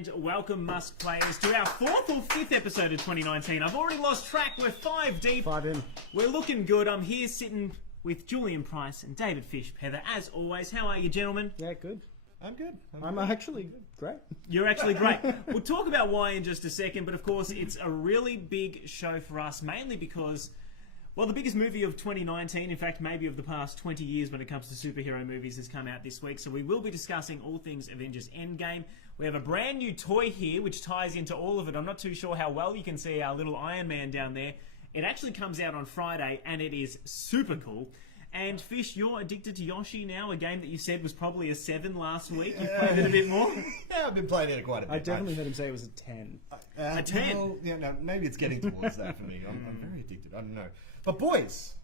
and welcome Musk players to our 4th or 5th episode of 2019. I've already lost track, we're 5 deep. 5 in. We're looking good. I'm here sitting with Julian Price and David Fish. Heather, as always, how are you gentlemen? Yeah, good. I'm good. I'm actually great. You're actually great. We'll talk about why in just a second, but of course it's a really big show for us, mainly because, well, the biggest movie of 2019, in fact maybe of the past 20 years when it comes to superhero movies, has come out this week. So we will be discussing all things Avengers Endgame. We have a brand new toy here which ties into all of it. I'm not too sure how well you can see our little Iron Man down there. It actually comes out on Friday and it is super cool. And Fish, you're addicted to Yoshi now, a game that you said was probably a 7 last week. You've played it a bit more? Yeah, I've been playing it quite a bit. I definitely heard him say it was a 10. A 10? Well, yeah, no, maybe it's getting towards that for me. I'm very addicted. I don't know. But boys,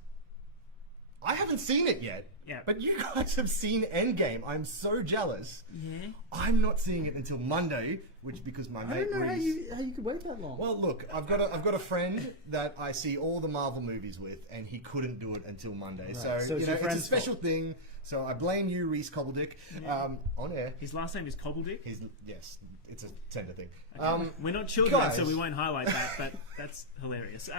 I haven't seen it yet. Yeah. But you guys have seen Endgame. I'm so jealous. Yeah. I'm not seeing it until Monday, because my I mate don't know Reese... how you could wait that long. Well, look, I've got a friend that I see all the Marvel movies with, and he couldn't do it until Monday. Right. So So it's you know, your it's a friend's special fault. thing. So I blame you, Reese Cobbledick, on air. His last name is Cobbledick? Yes, it's a tender thing. We're not children, guys. so we won't highlight that, but that's hilarious.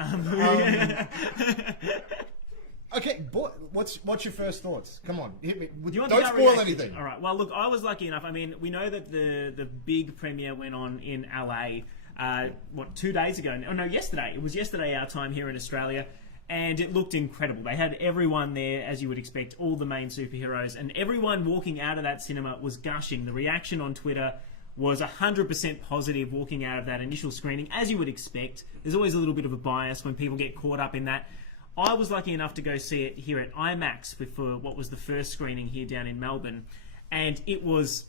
Okay, boy, what's your first thoughts? Come on, hit me. Do you want Don't the gut spoil reaction? anything. All right. Well, look, I was lucky enough. I mean, we know that the big premiere went on in LA. 2 days ago? Oh no, yesterday. It was yesterday our time here in Australia, and it looked incredible. They had everyone there, as you would expect, all the main superheroes, and everyone walking out of that cinema was gushing. The reaction on Twitter was 100% positive walking out of that initial screening, as you would expect. There's always a little bit of a bias when people get caught up in that. I was lucky enough to go see it here at IMAX for what was the first screening here down in Melbourne, and it was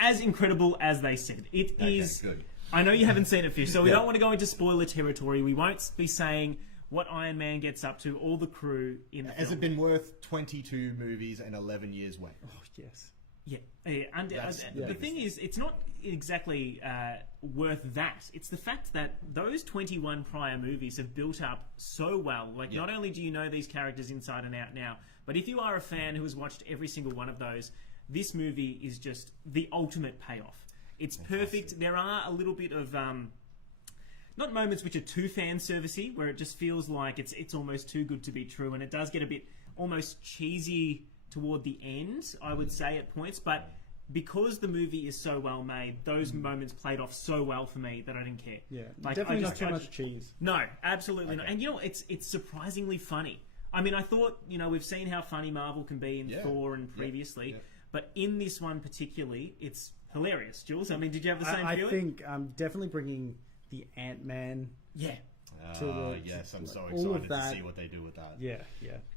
as incredible as they said. It is. Good. I know you haven't seen it, Fish, so we don't want to go into spoiler territory. We won't be saying what Iron Man gets up to, all the crew in the film. Has it been worth 22 movies and 11 years wait? Oh, yes. Yeah, That's the thing is, it's not exactly worth that. It's the fact that those 21 prior movies have built up so well. Like, not only do you know these characters inside and out now, but if you are a fan who has watched every single one of those, this movie is just the ultimate payoff. It's perfect. There are a little bit of not moments which are too fan servicey, where it just feels like it's almost too good to be true, and it does get a bit almost cheesy toward the end, I would say, at points, but because the movie is so well made, those moments played off so well for me that I didn't care. Yeah, Like, definitely not too much cheese. No, absolutely not. And you know, it's surprisingly funny. I mean, I thought, you know, we've seen how funny Marvel can be in Thor and previously, but in this one particularly, it's hilarious. Jules, I mean, did you have the same I feeling? think I'm definitely bringing the Ant-Man. Yeah. Yes, I'm so all of excited to that. see what they do with that. Yeah,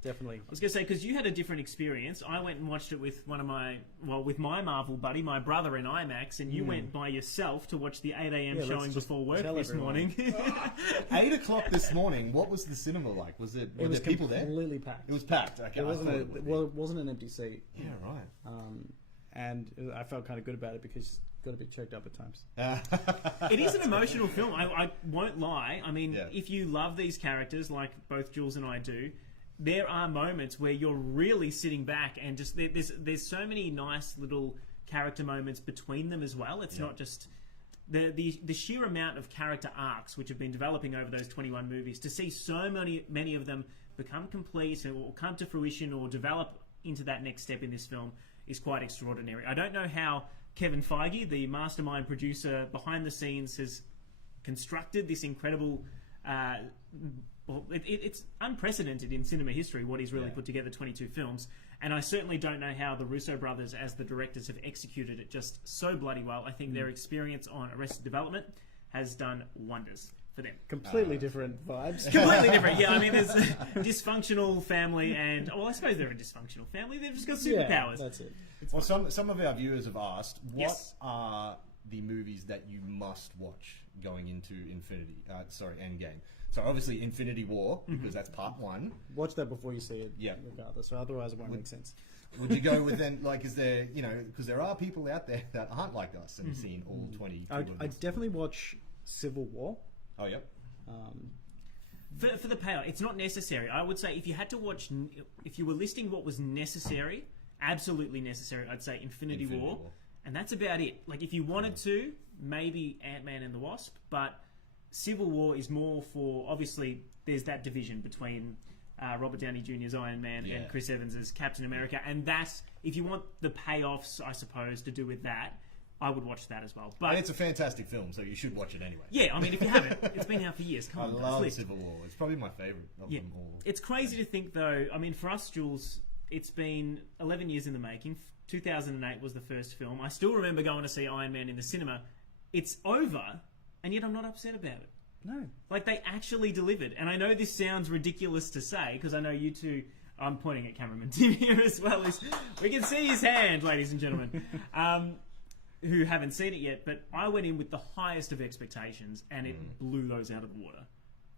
definitely. I was going to say, because you had a different experience. I went and watched it with with my Marvel buddy, my brother in IMAX, and you went by yourself to watch the 8 a.m. Yeah, showing let's just before work tell this everyone. morning. 8 o'clock this morning. What was the cinema like? Were It there was people there? completely packed. It was packed. Okay, It wasn't it wasn't an empty seat. Yeah, right. And I felt kind of good about it because got a bit choked up at times. It is an emotional film. I won't lie. I mean, Yeah. if you love these characters, like both Jules and I do, there are moments where you're really sitting back and just there's so many nice little character moments between them as well. It's not just the sheer amount of character arcs which have been developing over those 21 movies. To see so many of them become complete or come to fruition or develop into that next step in this film is quite extraordinary. I don't know how Kevin Feige, the mastermind producer behind the scenes, has constructed this incredible... it's unprecedented in cinema history what he's really put together, 22 films, and I certainly don't know how the Russo brothers as the directors have executed it just so bloody well. I think their experience on Arrested Development has done wonders for them. Completely different vibes. Completely different, yeah. I mean, there's a dysfunctional family, and I suppose they're a dysfunctional family. They've just got superpowers. Yeah, that's it. Well, some of our viewers have asked, what Yes. are the movies that you must watch going into Endgame? So obviously Infinity War, because that's part 1. Watch that before you see it. Yeah. Regardless, or otherwise it won't make sense. Would you go with then, like, is there, you know, because there are people out there that aren't like us and have seen all 22 of I'd them. definitely watch Civil War. Oh, yep. For the payout, it's not necessary. I would say if you had to watch, if you were listing what was necessary, absolutely necessary, I'd say Infinity War. And that's about it. Like, if you wanted to, maybe Ant-Man and the Wasp, but Civil War is more for, obviously, there's that division between Robert Downey Jr.'s Iron Man and Chris Evans' Captain America, and that's, if you want the payoffs, I suppose, to do with that, I would watch that as well. But and it's a fantastic film, so you should watch it anyway. Yeah, I mean, if you haven't, it's been out for years. Come on, I love flip. Civil War. It's probably my favourite of them all. It's crazy to think, though, I mean, for us, Jules, it's been 11 years in the making. 2008 was the first film. I still remember going to see Iron Man in the cinema. It's over, and yet I'm not upset about it. No. Like, they actually delivered. And I know this sounds ridiculous to say, because I know you two... I'm pointing at cameraman Tim here as well. We can see his hand, ladies and gentlemen, who haven't seen it yet. But I went in with the highest of expectations, and it blew those out of the water.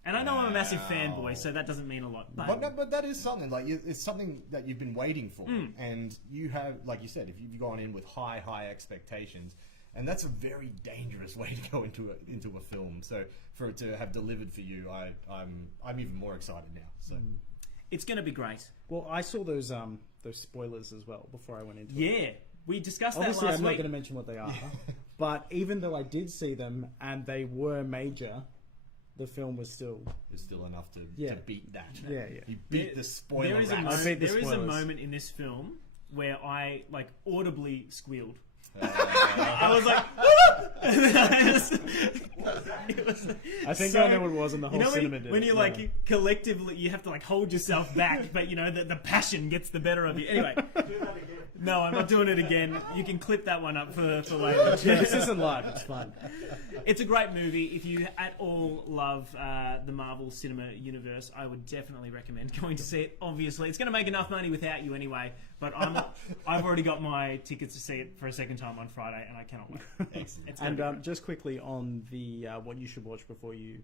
And I know I'm a massive fanboy, so that doesn't mean a lot. But that is something. Like, it's something that you've been waiting for. And you have, like you said, if you've gone in with high expectations... And that's a very dangerous way to go into a film. So for it to have delivered for you, I'm even more excited now. So it's going to be great. Well, I saw those spoilers as well before I went into it. Yeah, we discussed Obviously, that last I'm not week. going to mention what they are. But even though I did see them and they were major, the film was still... It's still enough to beat that. Yeah. You beat the spoiler. There is a I beat the there is a spoilers. moment in this film where I audibly squealed. I was like, I think I know what it was, and the whole cinema did. When you collectively, you have to hold yourself back, but the passion gets the better of you. Anyway, no, I'm not doing it again. You can clip that one up for later. Yeah, this isn't live. It's fun. It's a great movie. If you at all love the Marvel cinema universe, I would definitely recommend going to see it. Obviously, it's going to make enough money without you anyway. But I've already got my tickets to see it for a second time on Friday, and I cannot wait. Excellent. And just quickly on the what you should watch before you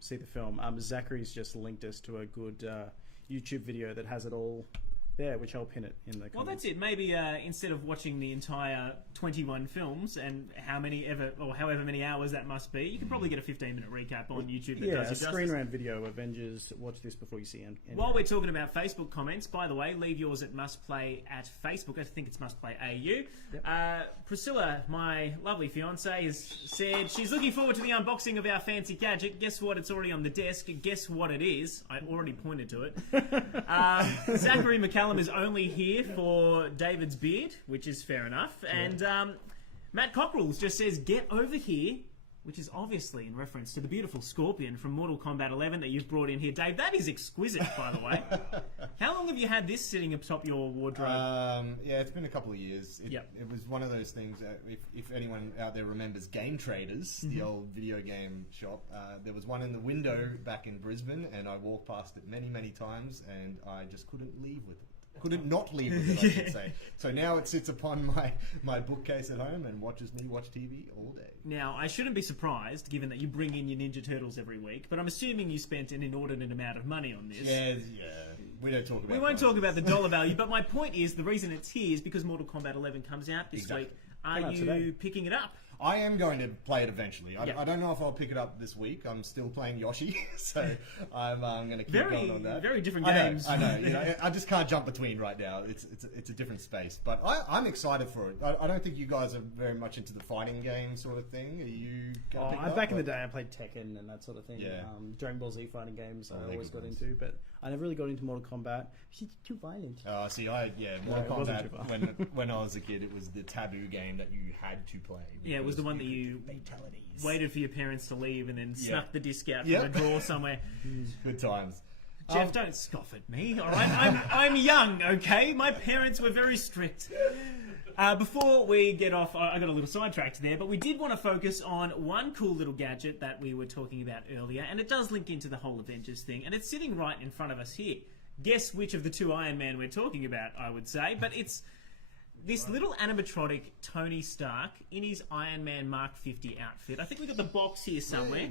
see the film, Zachary's just linked us to a good YouTube video that has it all there, which I'll pin it in the comments. Well, that's it. Maybe instead of watching the entire 21 films and however many hours that must be, you can probably get a 15-minute recap on YouTube that does you a justice. Screen Rant video, Avengers, watch this before you see Endgame. While we're talking about Facebook comments, by the way, leave yours at Must Play at Facebook. I think it's Must Play AU. Yep. Priscilla, my lovely fiance, has said she's looking forward to the unboxing of our fancy gadget. Guess what? It's already on the desk. Guess what it is? I already pointed to it. Zachary McCallum is only here for David's beard, which is fair enough. And Matt Cockrells just says, "Get over here," which is obviously in reference to the beautiful Scorpion from Mortal Kombat 11 that you've brought in here. Dave, that is exquisite, by the way. How long have you had this sitting atop your wardrobe? Yeah, it's been a couple of years. It was one of those things, if anyone out there remembers Game Traders, the old video game shop, there was one in the window back in Brisbane, and I walked past it many, many times, and I just couldn't leave with it. Couldn't not leave with it, I should say. So now it sits upon my bookcase at home and watches me watch TV all day. Now, I shouldn't be surprised, given that you bring in your Ninja Turtles every week, but I'm assuming you spent an inordinate amount of money on this. Yeah. We don't talk about We won't talk about the dollar value, but my point is, the reason it's here is because Mortal Kombat 11 comes out this week. Are you picking it up? I am going to play it eventually. I don't know if I'll pick it up this week. I'm still playing Yoshi, so I'm going to keep going on that. Very different games. I know. I just can't jump between right now. It's a different space, but I'm excited for it. I don't think you guys are very much into the fighting game sort of thing. Are you? Back in the day, I played Tekken and that sort of thing. Yeah. Dragon Ball Z fighting games I always got into, but I never really got into Mortal Kombat. It's too violent. Mortal Kombat. When I was a kid, it was the taboo game that you had to play. Yeah, it was the one that you waited for your parents to leave and then snuck the disc out from a drawer somewhere. Good times. Jeff, don't scoff at me, all right? I'm young, okay? My parents were very strict. Before we get off, I got a little sidetracked there, but we did want to focus on one cool little gadget that we were talking about earlier, and it does link into the whole Avengers thing, and it's sitting right in front of us here. Guess which of the two Iron Man we're talking about, I would say, but it's this little animatronic Tony Stark in his Iron Man Mark 50 outfit. I think we got the box here somewhere.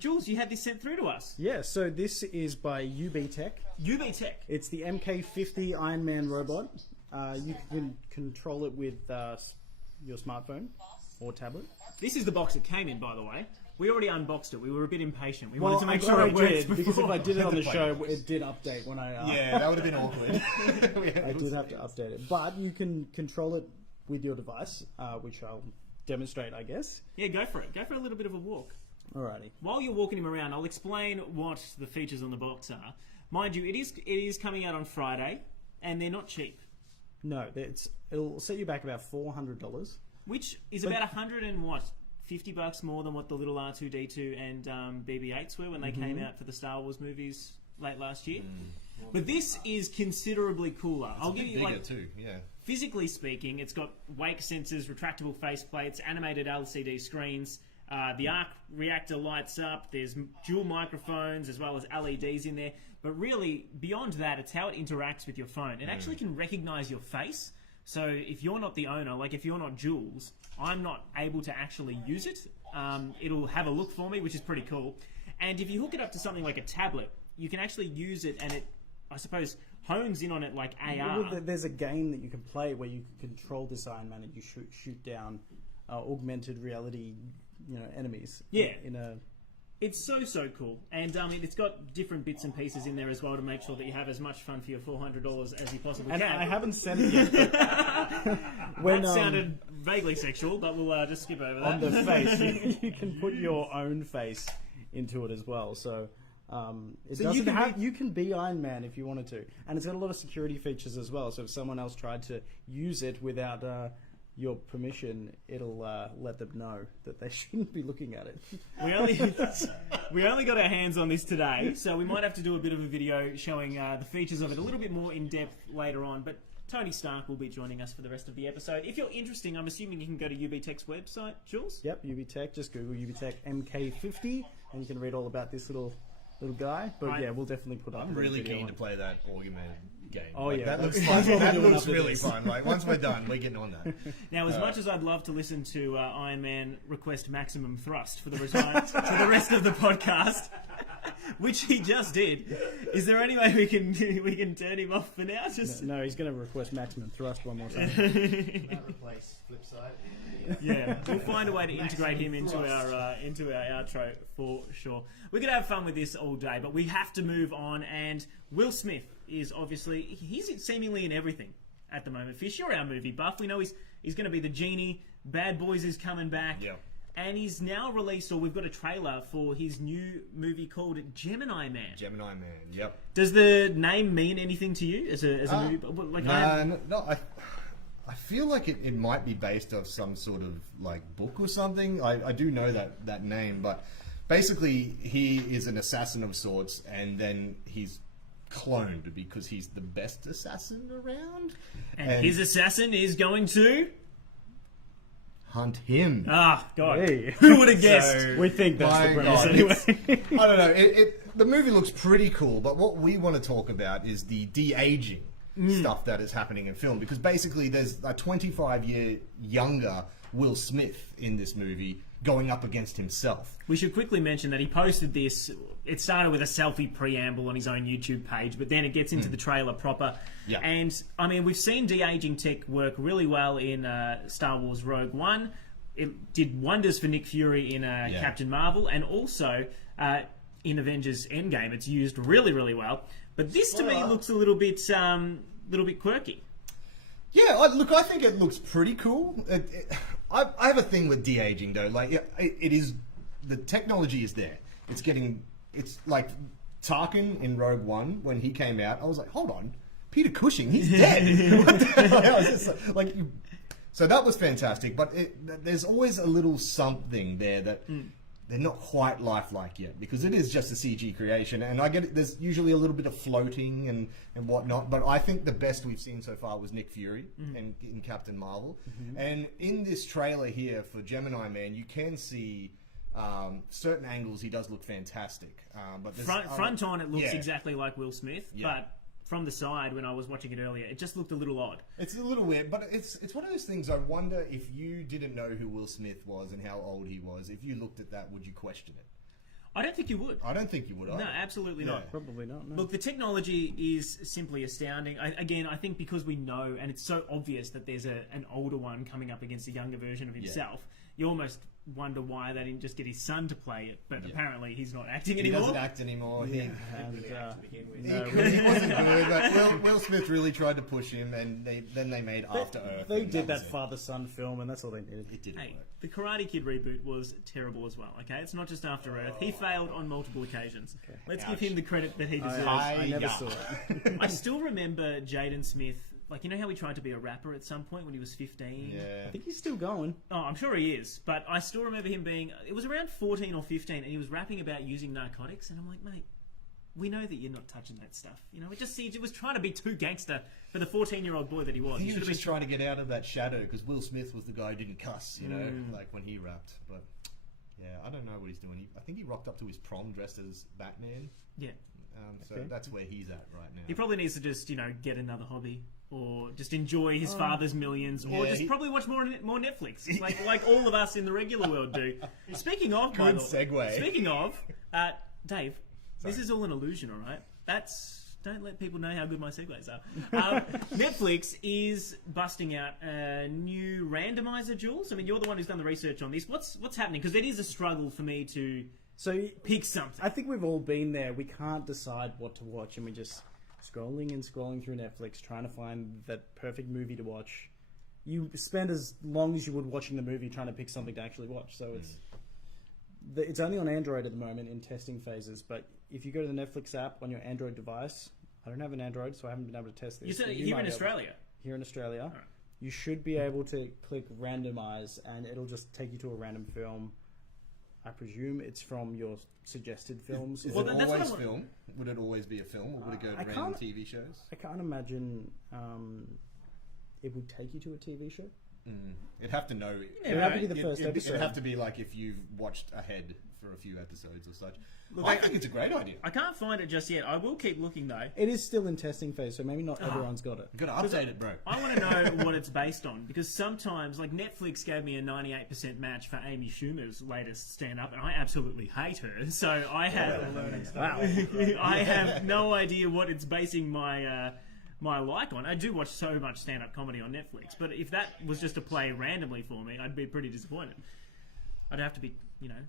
Jules, you had this sent through to us. Yeah, so this is by UBTECH. UBTECH. It's the MK50 Iron Man robot. You can control it with your smartphone or tablet. This is the box it came in, by the way. We already unboxed it. We were a bit impatient. We wanted to make I'm sure glad it I worked did, because if I did it on the Play show, it did update when I... Yeah, that would have been awkward. I did have to update it. But you can control it with your device, which I'll demonstrate, I guess. Yeah, go for it. Go for a little bit of a walk. Alrighty. While you're walking him around, I'll explain what the features on the box are. Mind you, it is coming out on Friday, and they're not cheap. No, it'll set you back about $400. Which is about $150 more than what the little R2-D2 and BB-8s were when they came out for the Star Wars movies late last year. But this is considerably cooler. I'll give you bigger too, yeah. Physically speaking, it's got wake sensors, retractable faceplates, animated LCD screens. The arc reactor lights up. There's dual microphones as well as LEDs in there. But really, beyond that, it's how it interacts with your phone. It actually can recognize your face. So if you're not the owner, like if you're not Jules, I'm not able to actually use it. It'll have a look for me, which is pretty cool. And if you hook it up to something like a tablet, you can actually use it, and it, I suppose, hones in on it like AR. Well, there's a game that you can play where you can control this Iron Man and you shoot down augmented reality, enemies. Yeah. In a. It's so cool, and it's got different bits and pieces in there as well to make sure that you have as much fun for your $400 as you possibly And can. I haven't said it yet. But That sounded vaguely sexual, but we'll just skip over that. on the face, you can put your own face into it as well. So you can be Iron Man if you wanted to, and it's got a lot of security features as well. So if someone else tried to use it without your permission, it'll let them know that they shouldn't be looking at it. We only got our hands on this today, so we might have to do a bit of a video showing the features of it a little bit more in depth later on. But Tony Stark will be joining us for the rest of the episode. If you're interested, I'm assuming you can go to UBTECH's website, Jules? Yep, UBTECH. Just Google UBTECH MK50, and you can read all about this little guy. But Right. yeah, we'll definitely put up. I'm a really video keen on to it. play that augmented game. Oh, Like, yeah. that looks That's fun. what we're That doing looks after really this. fun. Like once we're done, we're getting on that. Now, as much as I'd love to listen to Iron Man request maximum thrust for the rest of the podcast, which he just did, is there any way we can turn him off for now? Just No, he's going to request maximum thrust one more time. That replace flip side. yeah, we'll find a way to integrate him into our outro for sure. We're gonna have fun with this all day, but we have to move on. And Will Smith is obviously he's seemingly in everything at the moment. Fish, you're our movie buff. We know he's going to be the genie. Bad Boys is coming back. Yeah. And he's now released, or we've got a trailer for his new movie called GEMINI Man. Gemini Man. Yep. Does the name mean anything to you as a movie? Like, No. I feel like it might be based off some sort of like book or something. I do know that name, but basically he is an assassin of sorts, and then he's cloned because he's the best assassin around. and his assassin is going to hunt him. God, Hey. who would have guessed? So- We think that's My the premise God, anyway. I don't know. The movie looks pretty cool, but what we want to talk about is the de-aging stuff that is happening in film. Because basically, there's a 25-year younger Will Smith in this movie going up against himself. We should quickly mention that he posted this. It started with a selfie preamble on his own YouTube page, but then it gets into the trailer proper. Yeah. And, I mean, we've seen de-aging tech work really well in Star Wars Rogue One. It did wonders for Nick Fury in Captain Marvel, and also in Avengers Endgame. It's used really, really well. But this, to me, looks a little bit quirky. Yeah, look, I think it looks pretty cool. I have a thing with de-aging, though. Like, it is... The technology is there. It's like Tarkin in Rogue One, when he came out, I was like, hold on, Peter Cushing, he's dead. What the hell? I was just like so that was fantastic, but there's always a little something there that they're not quite lifelike yet, because it is just a CG creation, and I get it, there's usually a little bit of floating and whatnot, but I think the best we've seen so far was Nick Fury in Captain Marvel. And in this trailer here for Gemini Man, you can see certain angles he does look fantastic, but Front on, it looks yeah. exactly like Will Smith, Yeah. but from the side, when I was watching it earlier, it just looked a little odd. It's a little weird, but it's one of those things. I wonder if you didn't know who Will Smith was and how old he was, if you looked at that, would you question it? I don't think you would. I don't think you would. No, absolutely not. Probably not. No. Look, the technology is simply astounding. I think because we know, and it's so obvious that there's an older one coming up against a younger version of himself, you almost wonder why they didn't just get his son to play it, but apparently he's not acting He anymore. doesn't act anymore. Yeah. He wasn't good, but Will Smith really tried to push him, and then they made After Earth. They and did was that it. father-son film, and that's all they needed. It didn't Hey, work. the Karate Kid reboot was terrible as well, okay? It's not just After Earth. He failed on multiple occasions. Let's give him the credit that he deserves. I never saw it. I still remember Jaden Smith, like, you know how he tried to be a rapper at some point when he was 15? Yeah. I think he's still going. Oh, I'm sure he is, but I still remember him being, it was around 14 or 15, and he was rapping about using narcotics, and I'm like, mate, we know that you're not touching that stuff. You know, it was trying to be too gangster for the 14-year-old boy that he was. I think he should was have just trying to get out of that shadow, because Will Smith was the guy who didn't cuss, you know, like when he rapped. But yeah, I don't know what he's doing. I think he rocked up to his prom dressed as Batman. Yeah. So that's where he's at right now. He probably needs to just, get another hobby, or just enjoy his father's millions, or Yeah, just probably watch more Netflix, like all of us in the regular world do. Speaking of, by Good the way, segue. Speaking of, Dave, this is all an illusion, all right? Don't let people know how good my segues are. Netflix is busting out a new randomiser, Jules. I mean, you're the one who's done the research on this. What's happening? Because it is a struggle for me to pick something. I think we've all been there. We can't decide what to watch, and we just scrolling and scrolling through Netflix, trying to find that perfect movie to watch. You spend as long as you would watching the movie trying to pick something to actually watch. So it's only on Android at the moment in testing phases. But if you go to the Netflix app on your Android device, I don't have an Android, so I haven't been able to test this. You said but here might in be able to. Australia. Here in Australia, Right. you should be able to click randomize, and it'll just take you to a random film. I presume it's from your suggested films. Is Well, it that's what I always want- film? Would it always be a film, or would it go to I random can't- TV shows? I can't imagine it would take you to a TV show. It'd have to know. It would have to be the first It'd episode. have to be like if you've watched ahead for a few episodes or such. Look, I think it's a great idea. I can't find it just yet. I will keep looking though. It is still in testing phase, so maybe not everyone's got it. You've got to update it, bro. I want to know what it's based on, because sometimes, like, Netflix gave me a 98% match for Amy Schumer's latest stand-up, and I absolutely hate her. So I have, I have no idea what it's basing my like on. I do watch so much stand-up comedy on Netflix, but if that was just to play randomly for me, I'd be pretty disappointed. I'd have to be,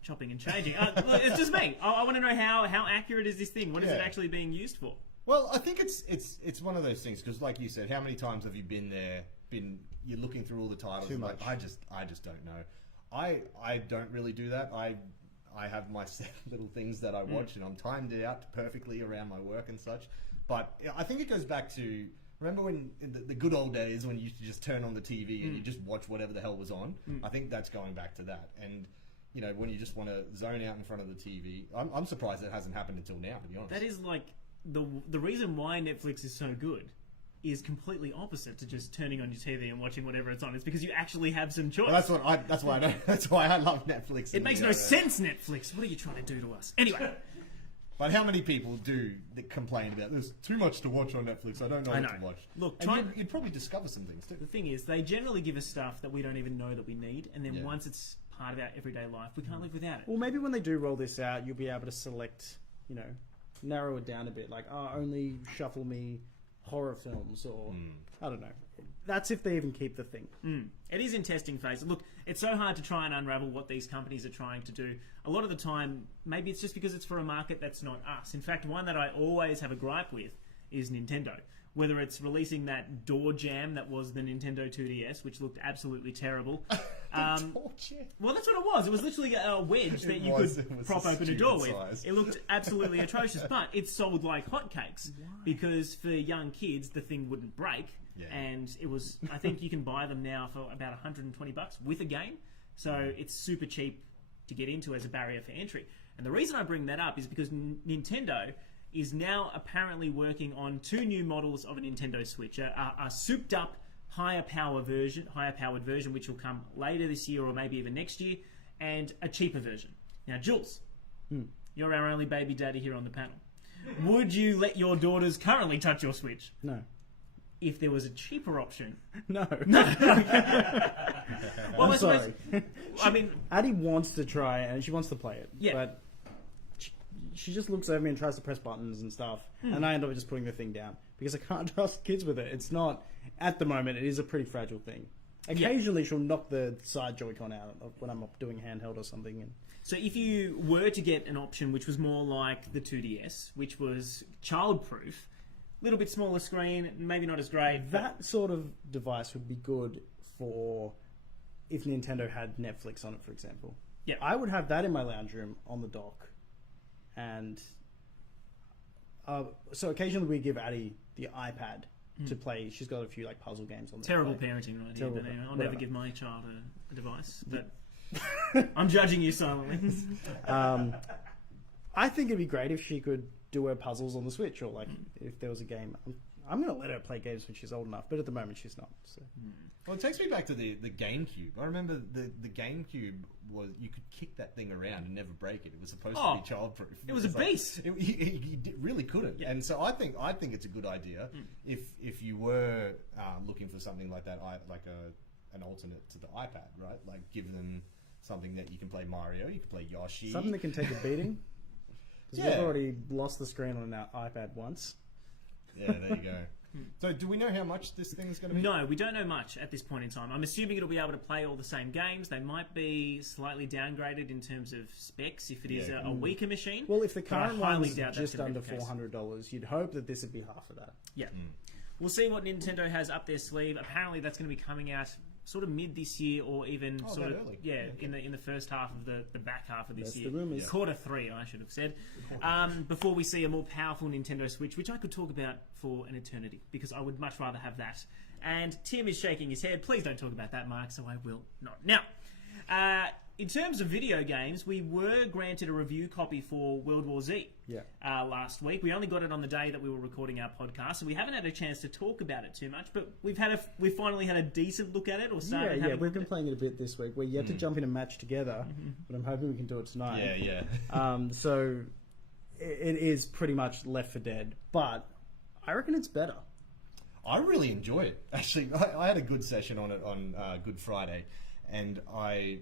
chopping and changing. It's just me. I want to know how accurate is this thing? What is it actually being used for? Well, I think it's one of those things, because, like you said, how many times have you been there? You're looking through all the titles. Too and much. Like, I just don't know. I don't really do that. I have my set little things that I watch, and I'm timed it out perfectly around my work and such. But I think it goes back to, remember when in the good old days when you used to just turn on the TV and you just watch whatever the hell was on? I think that's going back to that. And when you just want to zone out in front of the TV, I'm surprised that hasn't happened until now, to be honest. That is like the reason why Netflix is so good is completely opposite to just turning on your TV and watching whatever it's on. It's because you actually have some choice. Well, that's why I love Netflix. It makes no sense, Netflix. What are you trying to do to us? Anyway. But how many people do complain about there's too much to watch on Netflix? I don't know what to watch. Look, you'd probably discover some things too. The thing is, they generally give us stuff that we don't even know that we need, and then once it's part of our everyday life, we can't live without it. Well, maybe when they do roll this out, you'll be able to select, narrow it down a bit. Like, only shuffle me horror films, or I don't know. That's if they even keep the thing. It is in testing phase. Look, it's so hard to try and unravel what these companies are trying to do. A lot of the time, maybe it's just because it's for a market that's not us. In fact, one that I always have a gripe with is Nintendo. Whether it's releasing that door jam that was the Nintendo 2DS, which looked absolutely terrible. Well, that's what it was. It was literally a wedge that you could prop open a door with. Size. It looked absolutely atrocious, but it sold like hotcakes because for young kids, the thing wouldn't break. Yeah. And it was, I think you can buy them now for about $120 with a game. So it's super cheap to get into as a barrier for entry. And the reason I bring that up is because Nintendo is now apparently working on 2 new models of a Nintendo Switch, a souped up higher powered version which will come later this year or maybe even next year, and a cheaper version. Now, Jules, you're our only baby daddy here on the panel. Would you let your daughters currently touch your Switch? No. If there was a cheaper option. No. Well, I'm sorry. I mean, Addie wants to try it, and she wants to play it. Yeah. But she just looks over me and tries to press buttons and stuff, and I end up just putting the thing down because I can't trust kids with it. It's not, at the moment, it is a pretty fragile thing. Occasionally, she'll knock the side Joy-Con out when I'm doing handheld or something. And so if you were to get an option which was more like the 2DS, which was child-proof, a little bit smaller screen, maybe not as great. That sort of device would be good for if Nintendo had Netflix on it, for example. Yeah. I would have that in my lounge room on the dock. And so occasionally we give Addie the iPad to play. She's got a few like puzzle games on there. Terrible parenting right here, Terrible but anyway, I'll whatever. never give my child a device. But I'm judging you silently. I think it'd be great if she could do her puzzles on the Switch, or like if there was a game. I'm going to let her play games when she's old enough, but at the moment she's not. So. Well, it takes me back to the GameCube. I remember the GameCube was, you could kick that thing around and never break it. It was supposed to be childproof. It was a beast. You really couldn't. Yeah. And so I think it's a good idea if you were looking for something like that, like an alternate to the iPad, right? Like give them something that you can play Mario, you can play Yoshi, Something that can take a beating. Because we've already lost the screen on our iPad once. Yeah, there you go. So, do we know how much this thing is going to be? No, we don't know much at this point in time. I'm assuming it'll be able to play all the same games. They might be slightly downgraded in terms of specs if it is a weaker machine. Well, if the But I current highly one's doubt that's just gonna be under the case. $400, you'd hope that this would be half of that. Yeah. We'll see what Nintendo has up their sleeve. Apparently that's going to be coming out sort of mid this year, or even sort that of early. in the first half of the back half of this That's year. the rumours. Quarter 3, I should have said. Before we see a more powerful Nintendo Switch, which I could talk about for an eternity, because I would much rather have that. And Tim is shaking his head. Please don't talk about that, Mark, so I will not. Now, in terms of video games, we were granted a review copy for World War Z last week. We only got it on the day that we were recording our podcast, so we haven't had a chance to talk about it too much. But we've finally had a decent look at it, or started. Yeah, we've been playing it a bit this week. We're yet to jump in a match together, but I'm hoping we can do it tonight. Yeah. So it is pretty much Left 4 Dead, but I reckon it's better. I really enjoy it. Actually, I had a good session on it on Good Friday, and I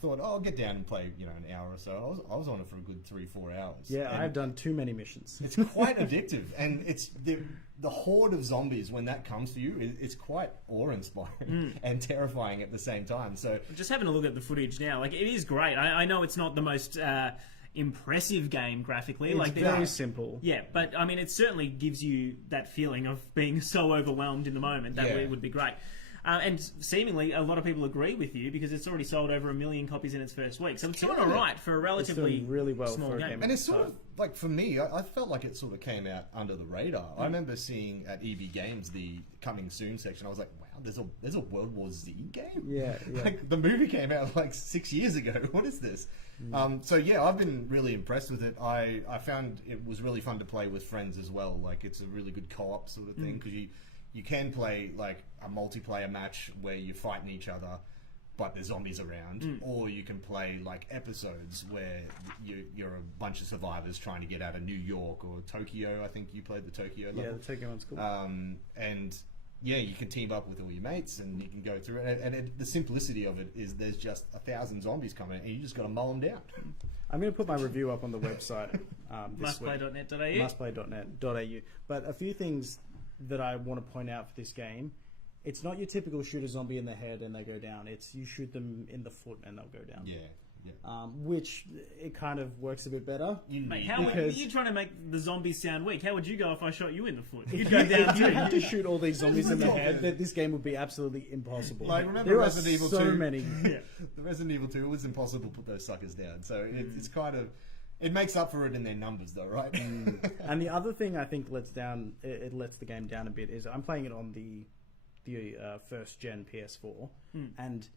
thought, I'll get down and play, an hour or so. I was on it for a good 3-4 hours. Yeah, and I've done too many missions. It's quite addictive, and it's the horde of zombies when that comes to you. It's quite awe-inspiring and terrifying at the same time. So just having a look at the footage now, like it is great. I know it's not the most impressive game graphically. It's like very simple. Yeah, but I mean, it certainly gives you that feeling of being so overwhelmed in the moment that it would be great. And seemingly, a lot of people agree with you because it's already sold over 1 million copies in its first week. So it's doing all right for a relatively really well small for a game. game. And it's sort of, like, for me, I felt like it sort of came out under the radar. I remember seeing at EB Games the coming soon section. I was like, wow, there's a World War Z game? Yeah. Like, the movie came out like 6 years ago. What is this? So, yeah, I've been really impressed with it. I found it was really fun to play with friends as well. Like, it's a really good co-op sort of thing because you can play like a multiplayer match where you're fighting each other, but there's zombies around, or you can play like episodes where you're a bunch of survivors trying to get out of New York or Tokyo. I think you played the Tokyo level. Yeah, the Tokyo one's cool. And yeah, you can team up with all your mates and you can go through it. And the simplicity of it is there's just 1,000 zombies coming and you just got to mow them down. I'm going to put my review up on the website this week. Mustplay.net.au. Mustplay.net.au. But a few things that I want to point out for this game. It's not your typical shoot a zombie in the head and they go down. It's you shoot them in the foot and they'll go down. Yeah. Which it kind of works a bit better. Mate, you're trying to make the zombies sound weak. How would you go if I shot you in the foot? You'd go down If you too. had to shoot all these zombies in the head, that this game would be absolutely impossible. Like, remember there are Resident Evil so 2? many. The Resident Evil 2, it was impossible to put those suckers down. So it's kind of... It makes up for it in their numbers, though, right? And the other thing I think lets the game down a bit is I'm playing it on the first gen PS4, and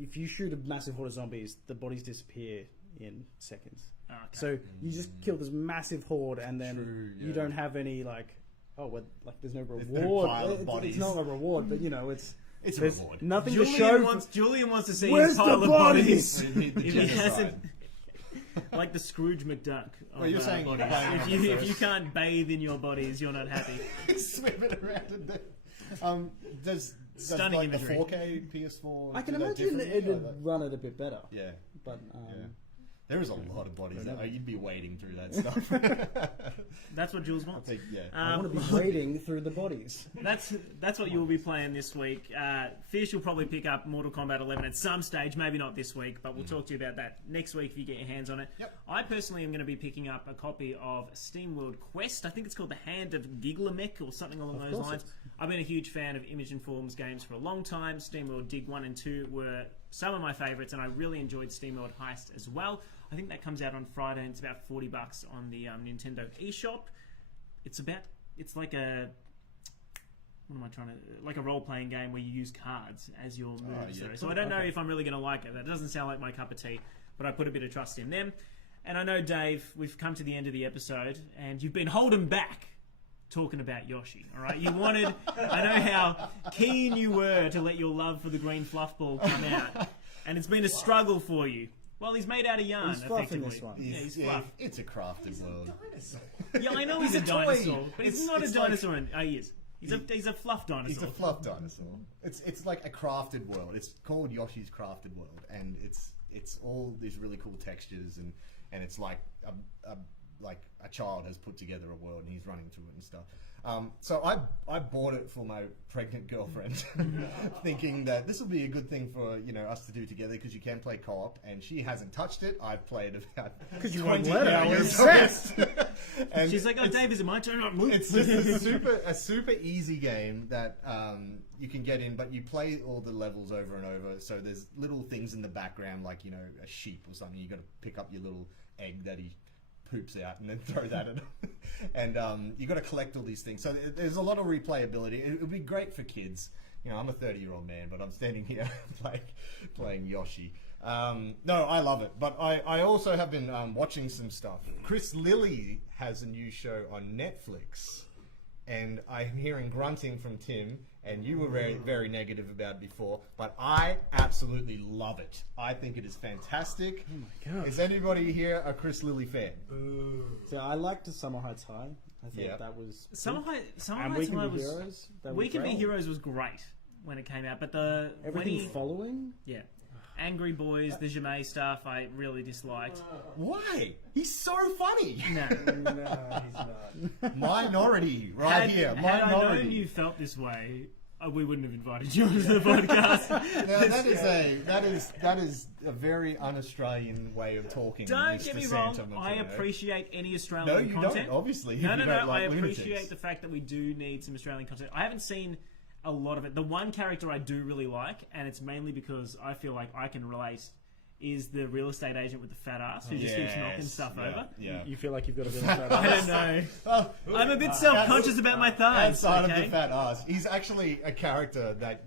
if you shoot a massive horde of zombies, the bodies disappear in seconds. Okay. So you just kill this massive horde, and then True, you yeah. don't have any there's no no reward. pile of bodies. It's not a reward, but it's It's a there's reward. nothing to show. Julian wants to see Where's his pile the of bodies? bodies. The If he genocide. hasn't, like the Scrooge McDuck. Well, you're saying bodies. playing If on you, the if you first- can't bathe in your bodies, you're not happy. Swimming around in there. Does Stunning like imagery. the 4K PS4? I can do that imagine differently? it'd run it a bit better. Yeah. But There is a lot of bodies. You'd be wading through that stuff. That's what Jules wants. I want to be wading through the bodies. That's what you'll be playing this week. Fish will probably pick up Mortal Kombat 11 at some stage, maybe not this week, but we'll talk to you about that next week if you get your hands on it. Yep. I personally am going to be picking up a copy of SteamWorld Quest. I think it's called The Hand of Giglamech or something along those lines. I've been a huge fan of Image and Forms games for a long time. SteamWorld Dig 1 and 2 were some of my favourites, and I really enjoyed SteamWorld Heist as well. I think that comes out on Friday, and it's about $40 on the Nintendo eShop. It's like a... What am I trying to... Like a role-playing game where you use cards as your moves. So I don't know if I'm really going to like it. That doesn't sound like my cup of tea, but I put a bit of trust in them. And I know, Dave, we've come to the end of the episode, and you've been holding back talking about Yoshi, all right? You wanted... I know how keen you were to let your love for the green fluff ball come out, and it's been a struggle for you. Well, he's made out of yarn, He's fluff in effectively. this one. He's fluff. It's a crafted world. Yeah, I know he's a dinosaur, but he's not a dinosaur. He is. He's a fluff dinosaur. He's a fluff dinosaur. It's like a crafted world. It's called Yoshi's Crafted World, and it's all these really cool textures, and it's like a child has put together a world, and he's running through it and stuff. So I bought it for my pregnant girlfriend, thinking that this will be a good thing for us to do together because you can play co-op, and she hasn't touched it. I've played about Because you won't 20 let her. You're hours. obsessed. And She's like, "Oh, Dave, is it my turn?" it's just a super easy game that you can get in, but you play all the levels over and over. So there's little things in the background, like a sheep or something. You got to pick up your little egg that he poops out and then throw that at him. And you got to collect all these things. So there's a lot of replayability. It would be great for kids. I'm a 30-year-old man, but I'm standing here playing Yoshi. No, I love it. But I also have been watching some stuff. Chris Lilly has a new show on Netflix, and I'm hearing grunting from Tim, and you were very, very negative about it before, but I absolutely love it. I think it is fantastic. Oh my God. Is anybody here a Chris Lilly fan? So I liked the Summer Heights High. I thought that was... Summer Heights and High We Can Be was... Heroes. We Can Be Heroes was great when it came out, but Everything following? Yeah. Angry Boys, the GEMINI stuff, I really disliked. Why? He's so funny. No. No, he's not. Minority, here. Had I Minority. known you felt this way, we wouldn't have invited you onto the podcast. Now, that is a very un-Australian way of talking. Don't Mr. get me Santa wrong, I Matteo. appreciate any Australian No, you content. don't, obviously. No, You don't I like appreciate lunatics. the fact that we do need some Australian content. I haven't seen a lot of it. The one character I do really like, and it's mainly because I feel like I can relate, is the real estate agent with the fat ass who just keeps knocking stuff over. Yeah. You feel like you've got a bit of fat I ass. don't know. Well, I'm a bit self-conscious about my thighs. outside Okay? of the fat ass, he's actually a character that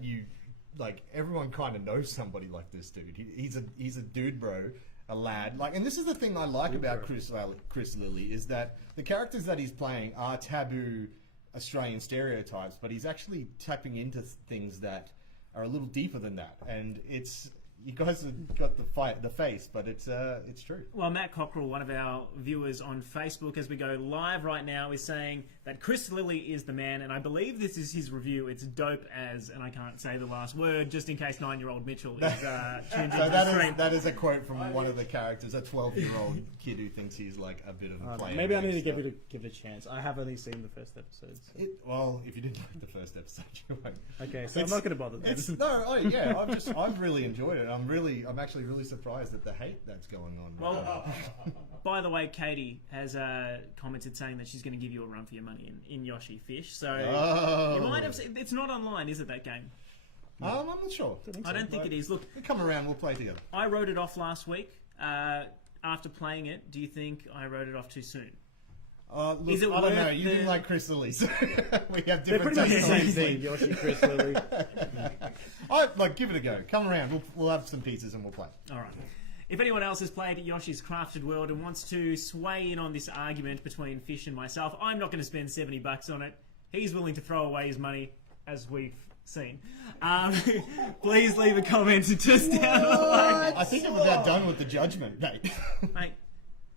everyone kind of knows somebody like this dude. He's a dude, bro, a lad. And this is the thing I like about Chris Lilly, is that the characters that he's playing are taboo Australian stereotypes, but he's actually tapping into things that are a little deeper than that, and it's. You guys have got the face, but it's true. Well, Matt Cockrell, one of our viewers on Facebook, as we go live right now, is saying that Chris Lilly is the man, and I believe this is his review. It's dope as, and I can't say the last word, just in case 9-year-old Mitchell is tuned into the stream. That is a quote from one of the characters, a 12-year-old kid who thinks he's like a bit of a player. Maybe I need to give it a chance. I have only seen the first episode. So. Well, if you didn't like the first episode, you won't. Okay, so I'm not going to bother then. I've really enjoyed it. I'm actually really surprised at the hate that's going on. Well, by the way, Katie has commented saying that she's going to give you a run for your money in Yoshi Fish. So you might have seen, it's not online, is it, that game? I'm not sure. I don't think it is. Look, We'll come around, we'll play together. I wrote it off last week. After playing it, do you think I wrote it off too soon? Look, Is it I don't know. worth You the- didn't like Chris Lilly, so we have They're different pretty much the tastes. same thing, Yoshi, Chris Lilly. Give it a go. Come around. We'll have some pizzas and we'll play. All right. If anyone else has played Yoshi's Crafted World and wants to sway in on this argument between Fish and myself, I'm not going to spend $70 on it. He's willing to throw away his money, as we've seen. Please leave a comment just down below. I think I'm about done with the judgment, mate. Mate,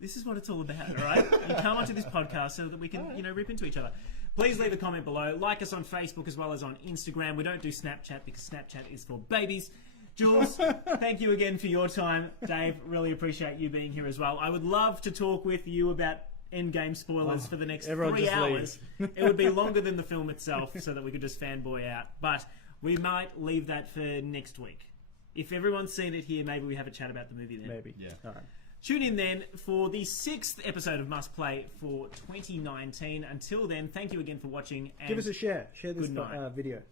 this is what it's all about, all right? You come onto this podcast so that we can, rip into each other. Please leave a comment below. Like us on Facebook as well as on Instagram. We don't do Snapchat because Snapchat is for babies. Jules, thank you again for your time. Dave, really appreciate you being here as well. I would love to talk with you about Endgame spoilers for the next 3 hours. It would be longer than the film itself, so that we could just fanboy out. But we might leave that for next week. If everyone's seen it here, maybe we have a chat about the movie then. Maybe. Yeah. All right. Tune in then for the 6th episode of Must Play for 2019. Until then, thank you again for watching. And give us a share. Share this video.